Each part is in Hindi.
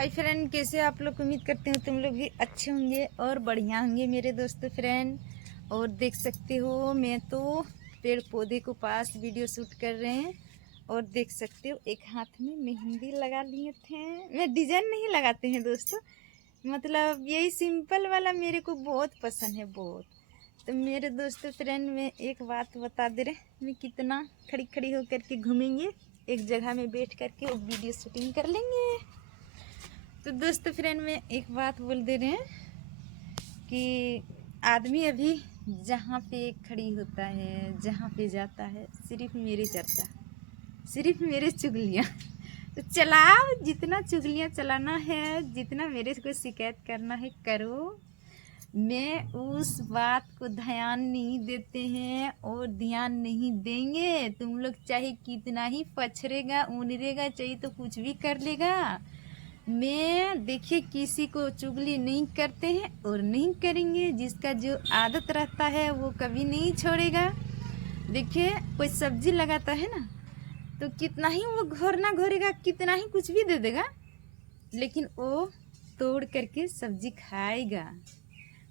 हाय फ्रेंड, कैसे आप लोग? उम्मीद करते हो तुम लोग भी अच्छे होंगे और बढ़िया होंगे मेरे दोस्त फ्रेंड। और देख सकते हो मैं तो पेड़ पौधे को पास वीडियो शूट कर रहे हैं। और देख सकते हो एक हाथ में मेहंदी लगा लिए थे। मैं डिजाइन नहीं लगाते हैं दोस्तों, मतलब यही सिंपल वाला मेरे को बहुत पसंद है बहुत। तो मेरे दोस्त फ्रेंड में एक बात बता दे रहे, मैं कितना खड़ी खड़ी होकर के घूमेंगे, एक जगह में बैठ करके और वीडियो शूटिंग कर लेंगे। तो दोस्त फ्रेंड में एक बात बोल दे रहे हैं कि आदमी अभी जहाँ पे खड़ी होता है, जहाँ पे जाता है, सिर्फ मेरी चर्चा, सिर्फ मेरे चुगलियाँ। तो चलाओ, जितना चुगलियाँ चलाना है, जितना मेरे को शिकायत करना है करो। मैं उस बात को ध्यान नहीं देते हैं और ध्यान नहीं देंगे। तुम लोग चाहे कितना ही पछड़ेगा उनरेगा, चाहिए तो कुछ भी कर लेगा। मैं देखिए किसी को चुगली नहीं करते हैं और नहीं करेंगे। जिसका जो आदत रहता है वो कभी नहीं छोड़ेगा। देखिए कोई सब्जी लगाता है ना, तो कितना ही वो घोरना घोरेगा, कितना ही कुछ भी दे देगा, लेकिन वो तोड़ करके सब्जी खाएगा।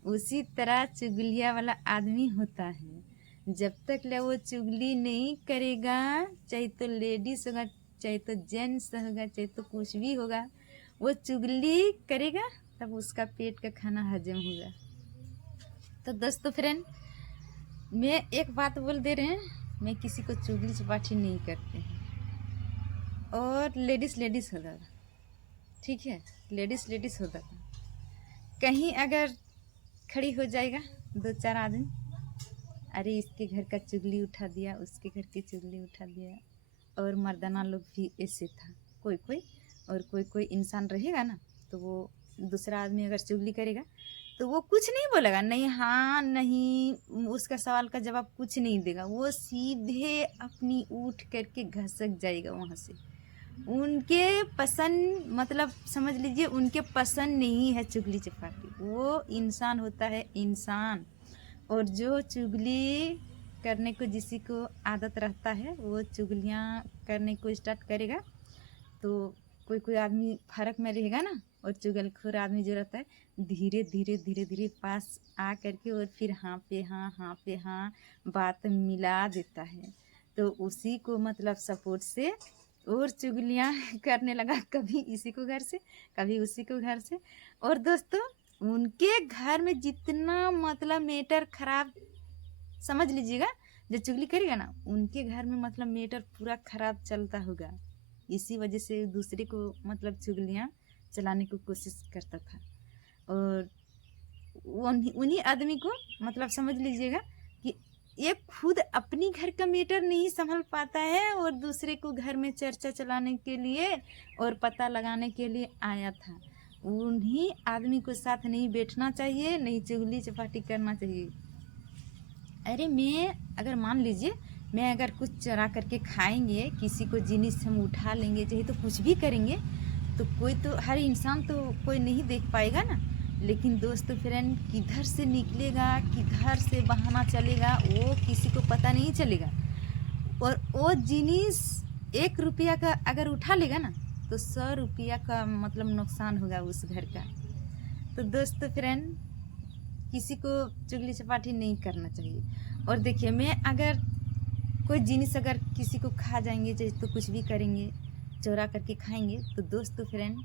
उसी तरह चुगलिया वाला आदमी होता है। जब तक ले वो चुगली नहीं करेगा, चाहे तो लेडीज होगा, चाहे तो जेंट्स होगा, चाहे तो कुछ भी होगा, वो चुगली करेगा तब उसका पेट का खाना हजम होगा। तो दोस्तों फ्रेंड, मैं एक बात बोल दे रहे हैं, मैं किसी को चुगली चपाटी नहीं करते हैं। और लेडीज लेडीज होता था, ठीक है, लेडीज लेडीज होता था। कहीं अगर खड़ी हो जाएगा दो चार आदमी, अरे इसके घर का चुगली उठा दिया, उसके घर की चुगली उठा दिया। और मर्दाना लोग भी ऐसे था कोई कोई। और कोई कोई इंसान रहेगा ना, तो वो दूसरा आदमी अगर चुगली करेगा तो वो कुछ नहीं बोलेगा, नहीं हाँ नहीं, उसका सवाल का जवाब कुछ नहीं देगा। वो सीधे अपनी उठ करके घसक जाएगा वहाँ से। उनके पसंद, मतलब समझ लीजिए उनके पसंद नहीं है चुगली चपाटी। वो इंसान होता है इंसान। और जो चुगली करने को, जिसी को आदत रहता है, वो चुगलियाँ करने को स्टार्ट करेगा। तो कोई कोई आदमी फर्क में रहेगा ना, और चुगलखोर आदमी जो रहता है धीरे धीरे धीरे धीरे पास आ करके और फिर हाँ पे हाँ, हाँ पे हाँ बात मिला देता है। तो उसी को मतलब सपोर्ट से और चुगलियाँ करने लगा, कभी इसी को घर से, कभी उसी को घर से। और दोस्तों, उनके घर में जितना मतलब मैटर खराब, समझ लीजिएगा, जो चुगली करेगा ना उनके घर में मतलब मैटर पूरा खराब चलता होगा। इसी वजह से दूसरे को मतलब चुगलियाँ चलाने की कोशिश करता था। और उन्हीं आदमी को मतलब समझ लीजिएगा कि ये खुद अपनी घर का मैटर नहीं संभल पाता है और दूसरे को घर में चर्चा चलाने के लिए और पता लगाने के लिए आया था। उन्हीं आदमी को साथ नहीं बैठना चाहिए, नहीं चुगली चपाटी करना चाहिए। अरे मैं अगर मान लीजिए, मैं अगर कुछ चरा करके खाएंगे, किसी को जिनिस हम उठा लेंगे, चाहे तो कुछ भी करेंगे, तो कोई तो, हर इंसान तो कोई नहीं देख पाएगा ना। लेकिन दोस्त फ्रेंड किधर से निकलेगा, किधर से बहाना चलेगा, वो किसी को पता नहीं चलेगा। और वो जिनिस 1 रुपया का अगर उठा लेगा ना, तो 100 रुपया का मतलब नुकसान होगा उस घर का। तो दोस्त फ्रेंड, किसी को चुगली चपाटी नहीं करना चाहिए। और देखिए, मैं अगर कोई जिनिस अगर किसी को खा जाएंगे, चाहे तो कुछ भी करेंगे, चोरा करके खाएंगे, तो दोस्त फ्रेंड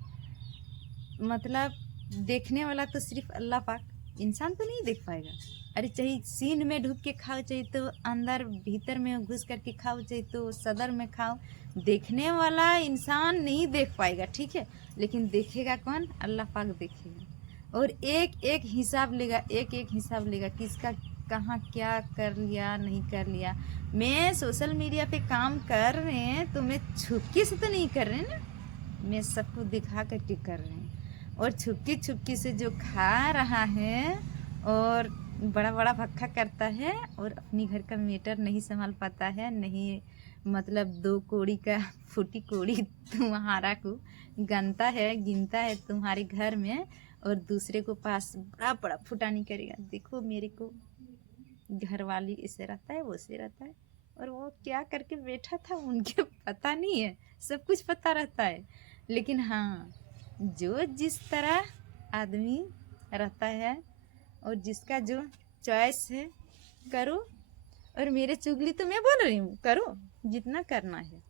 मतलब देखने वाला तो सिर्फ अल्लाह पाक, इंसान तो नहीं देख पाएगा। अरे चाहे सीन में ढुक के खाओ, चाहे तो अंदर भीतर में घुस करके खाओ, चाहे तो सदर में खाओ, देखने वाला इंसान नहीं देख पाएगा, ठीक है। लेकिन देखेगा कौन? अल्लाह पाक देखेगा। और एक एक हिसाब लेगा, एक एक हिसाब लेगा, किसका कहाँ क्या कर लिया नहीं कर लिया। मैं सोशल मीडिया पे काम कर रहे हैं तो मैं छुपके से तो नहीं कर रहे ना, मैं सबको दिखा करके कर रहे हैं। और छुपकी छुपकी से जो खा रहा है और बड़ा बड़ा भक्खा करता है और अपनी घर का मैटर नहीं संभाल पाता है, नहीं मतलब 2 कोड़ी का फूटी कोड़ी तुम्हारा को गनता है, गिनता है तुम्हारे घर में, और दूसरे को पास बड़ा बड़ा फुटानी करेगा। देखो मेरे को घर वाली ऐसे रहता है, वो से रहता है, और वो क्या करके बैठा था उनके पता नहीं है। सब कुछ पता रहता है, लेकिन हाँ जो जिस तरह आदमी रहता है और जिसका जो चॉइस है करो। और मेरे चुगली तो मैं बोल रही हूँ, करो जितना करना है।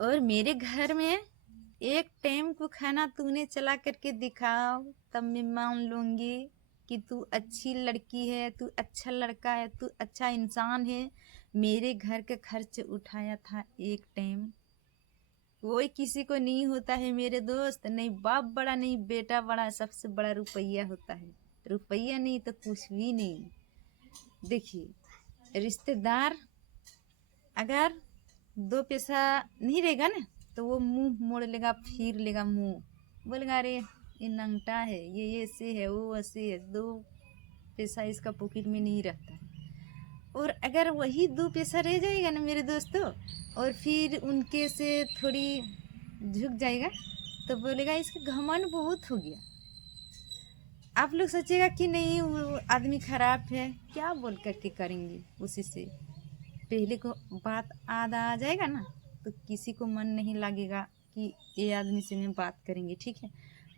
और मेरे घर में एक टाइम को खाना तूने चला करके दिखाओ, तब मैं मान लूँगी कि तू अच्छी लड़की है, तू अच्छा लड़का है, तू अच्छा इंसान है। मेरे घर का खर्च उठाया था एक टाइम। कोई किसी को नहीं होता है मेरे दोस्त, नहीं बाप बड़ा नहीं बेटा बड़ा, सबसे बड़ा रुपया होता है। रुपया नहीं तो कुछ भी नहीं। देखिए, रिश्तेदार अगर 2 पैसा नहीं रहेगा ना तो वो मुंह मोड़ लेगा, फिर लेगा मुंह, बोलेगा अरे ये नंगटा है, ये ऐसे है, वो ऐसे है। 2 पैसा इसका पॉकेट में नहीं रहता है। और अगर वही 2 पैसा रह जाएगा ना मेरे दोस्तों, और फिर उनके से थोड़ी झुक जाएगा तो बोलेगा इसका घमंड बहुत हो गया। आप लोग सोचेगा कि नहीं वो आदमी खराब है, क्या बोल करके करेंगे उसी से। पहले को बात आधा आ जाएगा ना तो किसी को मन नहीं लगेगा कि ये आदमी से मैं बात करेंगे, ठीक है।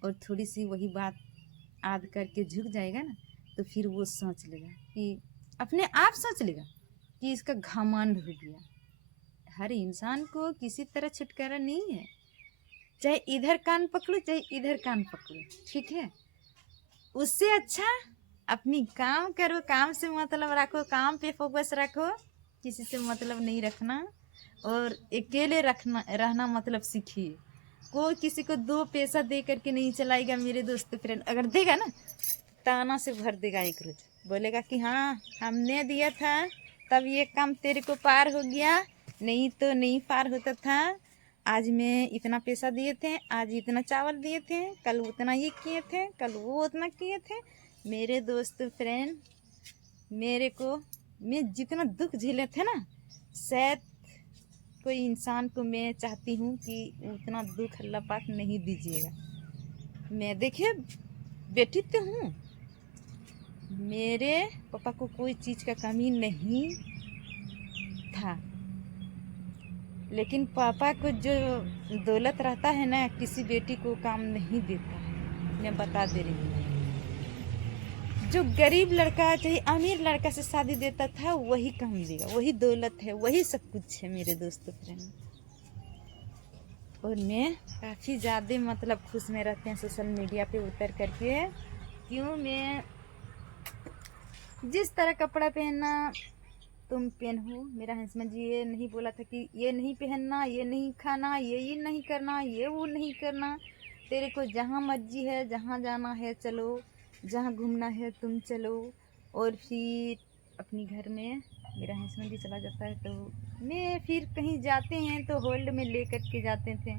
और थोड़ी सी वही बात आद करके झुक जाएगा ना तो फिर वो सोच लेगा कि अपने आप सोच लेगा कि इसका घमंड हो गया। हर इंसान को किसी तरह छुटकारा नहीं है, चाहे इधर कान पकड़ो चाहे इधर कान पकड़ो, ठीक है। उससे अच्छा अपनी काम करो, काम से मतलब रखो, काम पे फोकस रखो, किसी से मतलब नहीं रखना। और अकेले रहना मतलब सीखिए। कोई किसी को 2 पैसा दे करके नहीं चलाएगा मेरे दोस्त फ्रेंड। अगर देगा ना ताना से भर देगा एक रोज, बोलेगा कि हाँ हमने दिया था तब ये काम तेरे को पार हो गया, नहीं तो नहीं पार होता था। आज मैं इतना पैसा दिए थे, आज इतना चावल दिए थे, कल उतना ये किए थे, कल वो उतना किए थे। मेरे दोस्त फ्रेंड मेरे को, मैं जितना दुख झेले थे ना, शायद कोई इंसान को मैं चाहती हूँ कि उतना दुख अल्लाह पाक नहीं दीजिएगा। मैं देखिए बेटी तो हूँ, मेरे पापा को कोई चीज़ का कमी नहीं था, लेकिन पापा को जो दौलत रहता है ना किसी बेटी को काम नहीं देता है। मैं बता दे रही हूँ, जो गरीब लड़का चाहे अमीर लड़का से शादी देता था वही काम देगा, वही दौलत है, वही सब कुछ है मेरे दोस्तों फ्रेंड। और मैं काफ़ी ज़्यादा मतलब खुश में रहते हैं सोशल मीडिया पे उतर करके। क्यों, मैं जिस तरह कपड़ा पहनना तुम पहनो। मेरा हस्बैंड जी ये नहीं बोला था कि ये नहीं पहनना, ये नहीं खाना, ये नहीं करना, ये वो नहीं करना। तेरे को जहाँ मर्जी है, जहाँ जाना है चलो, जहाँ घूमना है तुम चलो। और फिर अपनी घर में मेरा हस्बैंड जी चला जाता है तो मैं फिर कहीं जाते हैं तो होल्ड में ले कर के जाते थे।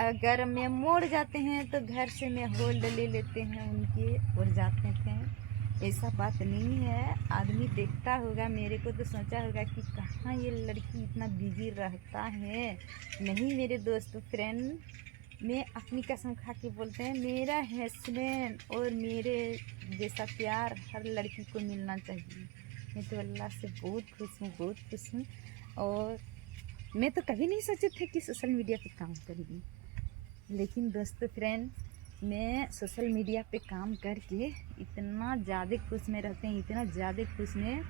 अगर मैं मोड़ जाते हैं तो घर से मैं होल्ड ले लेते हैं उनके और जाते थे। ऐसा बात नहीं है। आदमी देखता होगा मेरे को तो सोचा होगा कि कहाँ ये लड़की इतना बिजी रहता है। नहीं मेरे दोस्त फ्रेंड, मैं अपनी कसम खा के बोलते हैं, मेरा हस्बैंड और मेरे जैसा प्यार हर लड़की को मिलना चाहिए। मैं तो अल्लाह से बहुत खुश हूँ, बहुत खुश हूँ। और मैं तो कभी नहीं सोची थी कि सोशल मीडिया पे काम करूँगी, लेकिन दोस्त फ्रेंड मैं सोशल मीडिया पे काम करके इतना ज़्यादा खुश में रहते हैं, इतना ज़्यादा खुश में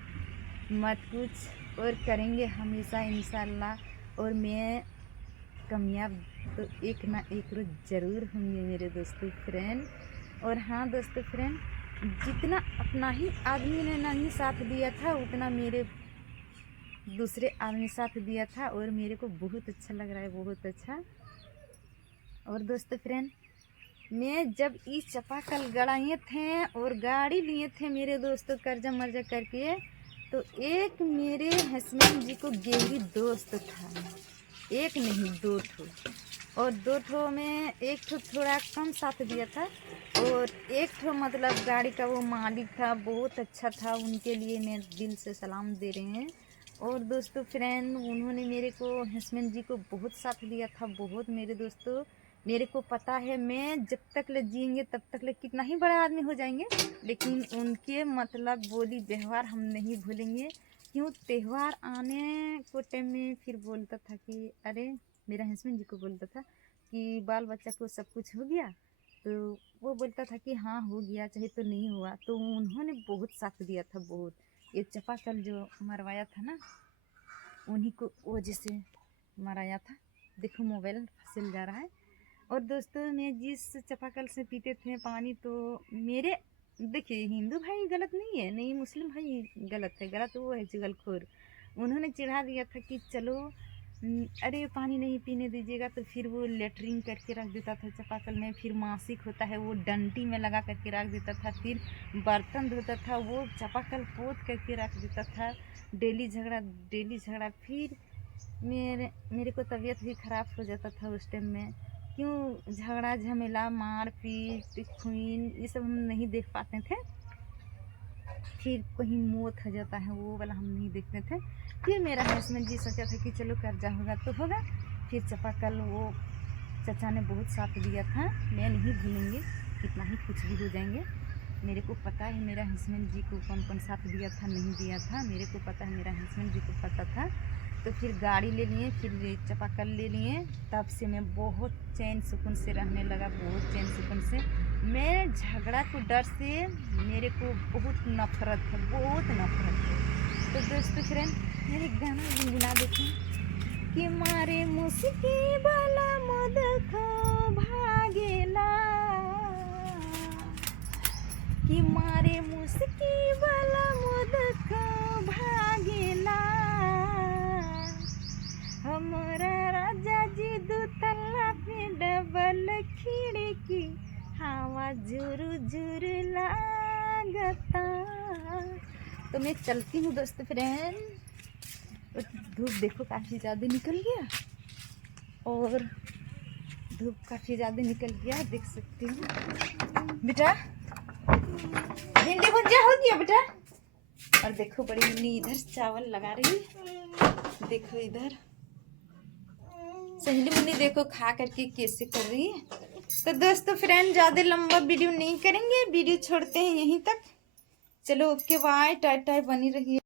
मत कुछ। और करेंगे हमेशा इंशाल्लाह। और मैं कामयाब तो एक ना एक रोज़ ज़रूर होंगे मेरे दोस्तों फ्रेंड। और हाँ दोस्तों फ्रेंड, जितना अपना ही आदमी ने नहीं साथ दिया था उतना मेरे दूसरे आदमी साथ दिया था। और मेरे को बहुत अच्छा लग रहा है, बहुत अच्छा। और दोस्तों फ्रेंड, मैं जब इस चापाकल गड़ाए थे और गाड़ी लिए थे मेरे दोस्तों कर्जा मर्जा करके, तो एक मेरे हस्बैंड जी को गहरी दोस्त था, एक नहीं 2 ठो। और 2 ठो में एक ठो थोड़ा कम साथ दिया था और एक ठो मतलब गाड़ी का वो मालिक था, बहुत अच्छा था। उनके लिए मैं दिल से सलाम दे रहे हैं। और दोस्तों फ्रेंड, उन्होंने मेरे को हस्बैंड जी को बहुत साथ दिया था, बहुत मेरे दोस्तों। मेरे को पता है मैं जब तक ले जिएंगे तब तक ले कितना ही बड़ा आदमी हो जाएंगे, लेकिन उनके मतलब बोली व्यवहार हम नहीं भूलेंगे। क्यों, त्यौहार आने को टाइम में फिर बोलता था कि अरे, मेरा हस्बैंड जी को बोलता था, कि बाल बच्चा को सब कुछ हो गया, तो वो बोलता था कि हाँ हो गया, चाहे तो नहीं हुआ। तो उन्होंने बहुत साथ दिया था, बहुत। ये चापाकल जो मरवाया था ना, उन्हीं को वजह से मराया था। देखो मोबाइल फिसल जा रहा है। और दोस्तों, मैं जिस चापाकल से पीते थे पानी, तो मेरे देखिए हिंदू भाई गलत नहीं है, नहीं मुस्लिम भाई गलत है, गलत वो है चुगलखोर। उन्होंने चिढ़ा दिया था कि चलो अरे पानी नहीं पीने दीजिएगा, तो फिर वो लेटरिन करके रख देता था चापाकल में। फिर मासिक होता है वो डंटी में लगा करके रख देता था। फिर बर्तन धोता था वो चापाकल पोत करके रख देता था। डेली झगड़ा। फिर मेरे को तबीयत भी ख़राब हो जाता था उस टाइम में। क्यों झगड़ा झमेला मार पीट खून ये सब हम नहीं देख पाते थे। फिर कहीं मौत हो जाता है वो वाला हम नहीं देखते थे। फिर मेरा हस्बैंड जी सोचा था कि चलो कर्जा होगा तो होगा। फिर चापाकल वो चाचा ने बहुत साथ दिया था, मैं नहीं भूलूँगी, कितना ही कुछ भी हो जाएंगे। मेरे को पता है मेरा हस्बैंड जी को कौन कौन साथ दिया था नहीं दिया था, मेरे को पता है, मेरा हस्बैंड जी को पता था। तो फिर गाड़ी ले लिए, फिर चापाकल ले लिए। तब से मैं बहुत चैन सुकून से रहने लगा, बहुत चैन सुकून से। मैं झगड़ा को डर से मेरे को बहुत नफरत है, बहुत नफरत है। तो दोस्तों फ्रेंड, मैं एक गाना गुनगुना देती हूँ कि मारे मुस्की वाला मुद खो भागेला, कि मारे मुस्की वाला मुद खो भागेला, हमारा राजा जी दुतल्ला पे डबल खिड़की, हवा झुरु झुरु लागता। तो मैं चलती हूँ दोस्त फ्रेंड। धूप देखो काफ़ी ज़्यादा निकल गया, और धूप काफ़ी ज़्यादा निकल गया, देख सकती हूँ। बेटा भिंडी भुजिया हो गया बेटा। और देखो बड़ी मम्मी इधर चावल लगा रही है, देखो इधर सहेली मुन्नी देखो खा करके कैसे कर रही है। तो दोस्तों फ्रेंड, ज़्यादा लंबा वीडियो नहीं करेंगे, वीडियो छोड़ते हैं यहीं तक। चलो ओके बाय, टाटा बनी रही है।